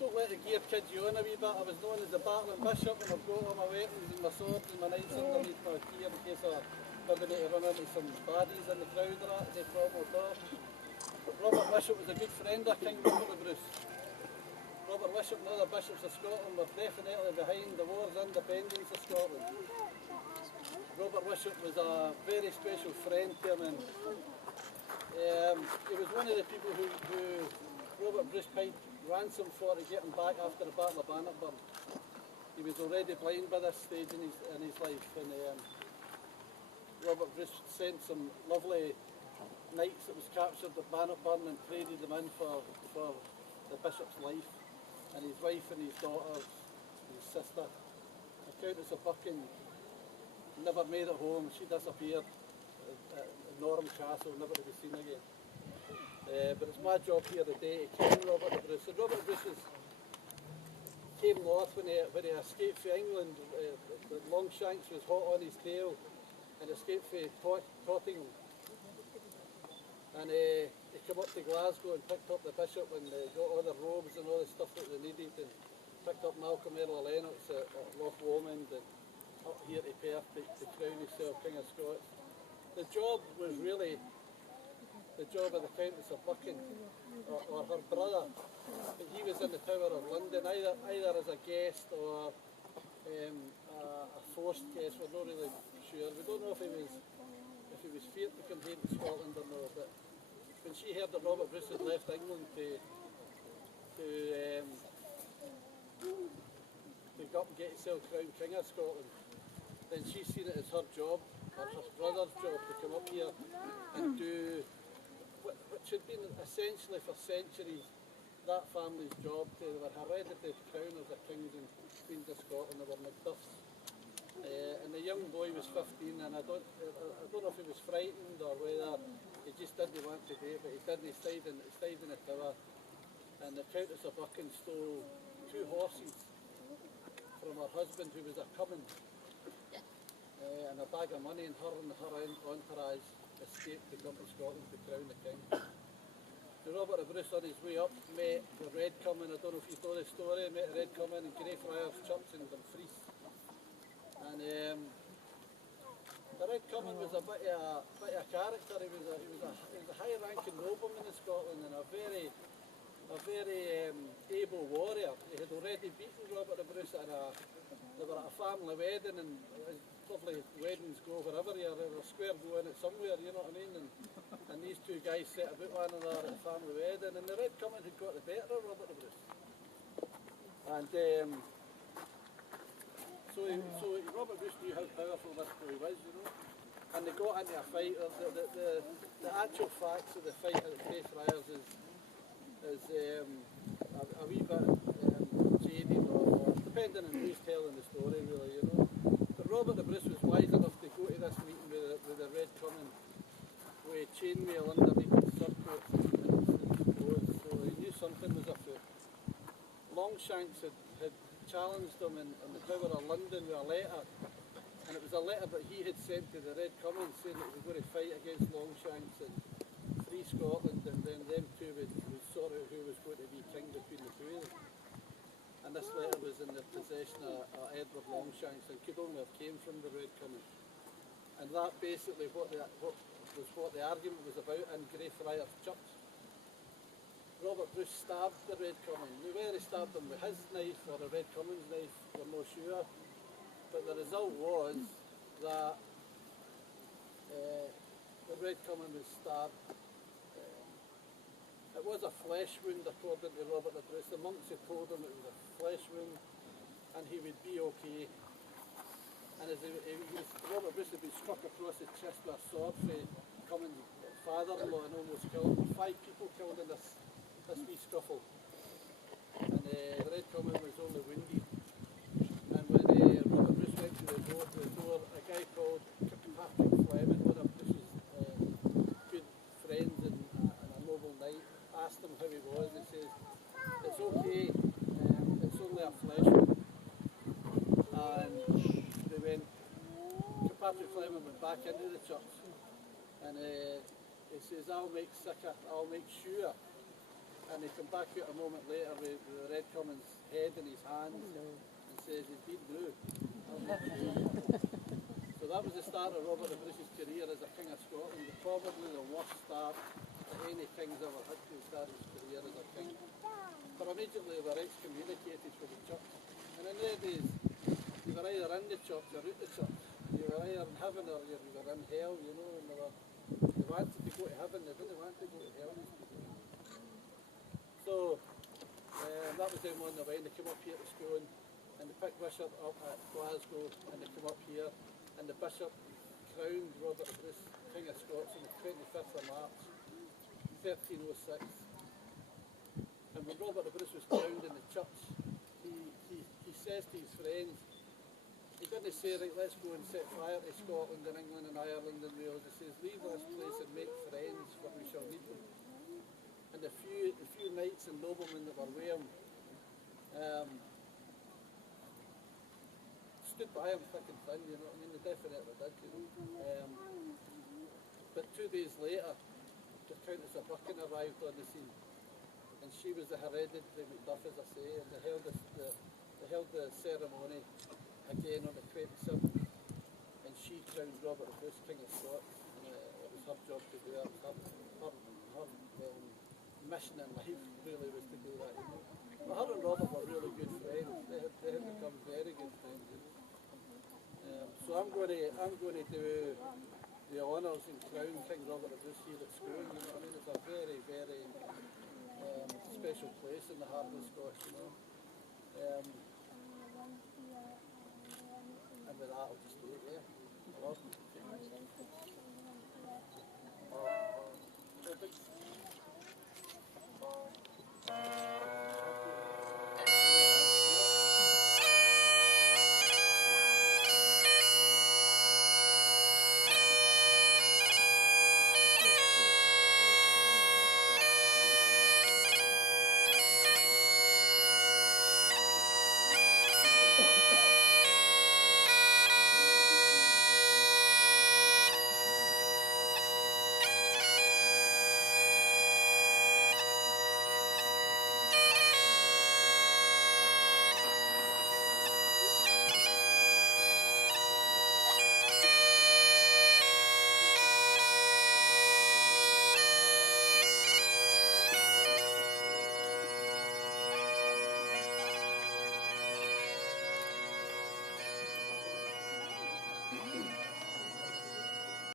Don't let the gear kid you on a wee bit. I was known as the battling bishop, and I've got all my weapons and my swords and my knights underneath my gear in case I maybe need to run into some baddies in the crowd or that, no problem at all. Robert Wishart was a good friend of King Robert the Bruce. Robert Wishart and other bishops of Scotland were definitely behind the war's independence of Scotland. Robert Wishart was a very special friend to him, and he was one of the people who Robert Bruce paid ransom for to get him back after the Battle of Bannockburn. He was already blind by this stage in his life, and Robert Bruce sent some lovely knights that was captured at Bannockburn and traded them in for the bishop's life, and his wife and his daughter, his sister. The Countess of Buchan never made it home. She disappeared at Norham Castle, never to be seen again. But it's my job here today to ken Robert the Bruce. And Robert Bruce came north when he escaped from England. Longshanks was hot on his tail and escaped from Tottingham. And he came up to Glasgow and picked up the bishop and got all the robes and all the stuff that they needed, and picked up Malcolm Earl of Lennox at Loch Lomond and up here to Perth to crown himself King of Scots. The job was really the job of the Countess of Buchan, or her brother, but he was in the Tower of London, either as a guest or a forced guest. We're not really sure. We don't know if he was feared to come home to Scotland or not, but when she heard that Robert Bruce had left England to go up and get himself crowned King of Scotland, then she seen it as her job, or her brother's job, to come up here and do which had been essentially for centuries that family's job. They were hereditary crowners of kings and queens of Scotland. They were Macduffs. And the young boy was 15, and I don't know if he was frightened or whether he just didn't want to do it, but he didn't. He stayed in the tower, and the Countess of Buchan stole 2 horses from her husband, who was a Cummins, and a bag of money, and her entourage escaped to come to Scotland to crown the king. So Robert the Bruce on his way up met the Red Cummin. I don't know if you know the story. Met the Red Cummin in Greyfriars Church in Dumfries. And the Red Cummin was a bit of a character. He was a high-ranking nobleman in Scotland and a very able warrior. He had already beaten Robert the Bruce they were at a family wedding, and lovely weddings go wherever you are. There's a square going it somewhere, you know what I mean? And these two guys set about one another at a family wedding, and the Red Cummin had got the better of Robert the Bruce. And so Robert Bruce knew how powerful this boy was, you know. And they got into a fight. The actual facts of the fight at the Greyfriars is a wee bit jaded, or depending on who's telling the story, really, you know. But Robert the Bruce was wise enough to go to this meeting with the Red Cummin with chainmail underneath his surcoat and his clothes, so he knew something was afoot. Longshanks had challenged him in the Tower of London with a letter, and it was a letter that he had sent to the Red Cummin saying that he was going to fight against Longshanks and free Scotland, and then them two would sort out who was going to be king between the two of them. And this letter was in the possession of Edward Longshanks, and could only have came from the Red Cummin. And that basically what the argument was about in Greyfriars Church. Robert Bruce stabbed the Red Cummin. Now whether he stabbed him with his knife or the Red Cummin's knife, we're not sure. But the result was that the Red Cummin was stabbed. It was a flesh wound, according to Robert the Bruce. The monks had told him it was a flesh wound and he would be okay. And as Robert Bruce had been struck across his chest with a sword from Cummin's father-in-law and almost killed him. 5 people killed in this wee scuffle. And the Red Cummin was only wounded. And when Robert Bruce went to the door, a guy called Patrick Fleming, one of Bruce's good friends and a noble knight, asked him how he was, and he says, "It's okay, it's only a flesh wound." And they went, Patrick Fleming went back into the church, and he says, "I'll make sure." And And he came back out a moment later with the Red Cummins head in his hands and says he's been blue. So that was the start of Robert the Bruce's career as a King of Scotland. Probably the worst start that any king's ever had to start his career as a king. But immediately they were excommunicated from the church. And in their days, you were either in the church or out the church. You were either in heaven or you were in hell, you know, and they wanted to go to heaven, they didn't want to go to hell. So that was them on the way, and they came up here to Scone, and they picked Bishop up at Glasgow, and they came up here, and the Bishop crowned Robert the Bruce King of Scots on the 25th of March, 1306. And when Robert the Bruce was crowned in the church, he says to his friends, he didn't say, right, let's go and set fire to Scotland and England and Ireland and Wales. He says, leave this place and make friends, for we shall need them. And the few knights and noblemen that were with him stood by him thick and thin, you know what I mean? They definitely did, you know. But 2 days later, the Countess of Buchan arrived on the scene. And she was the hereditary Macduff, as I say, and they held the ceremony again on the 27th, and she crowned Robert the Bruce King of Scots, and it was her job to do that. Her mission in life really was to do that, you know. But her and Robert were really good friends. They had become very good friends. You know. So I'm going to do the honours and crown King Robert the Bruce here at Scone. You know what I mean? It's a very, very special place in the heart of the Scots, you know. And with that, I'll just leave it there. Hello.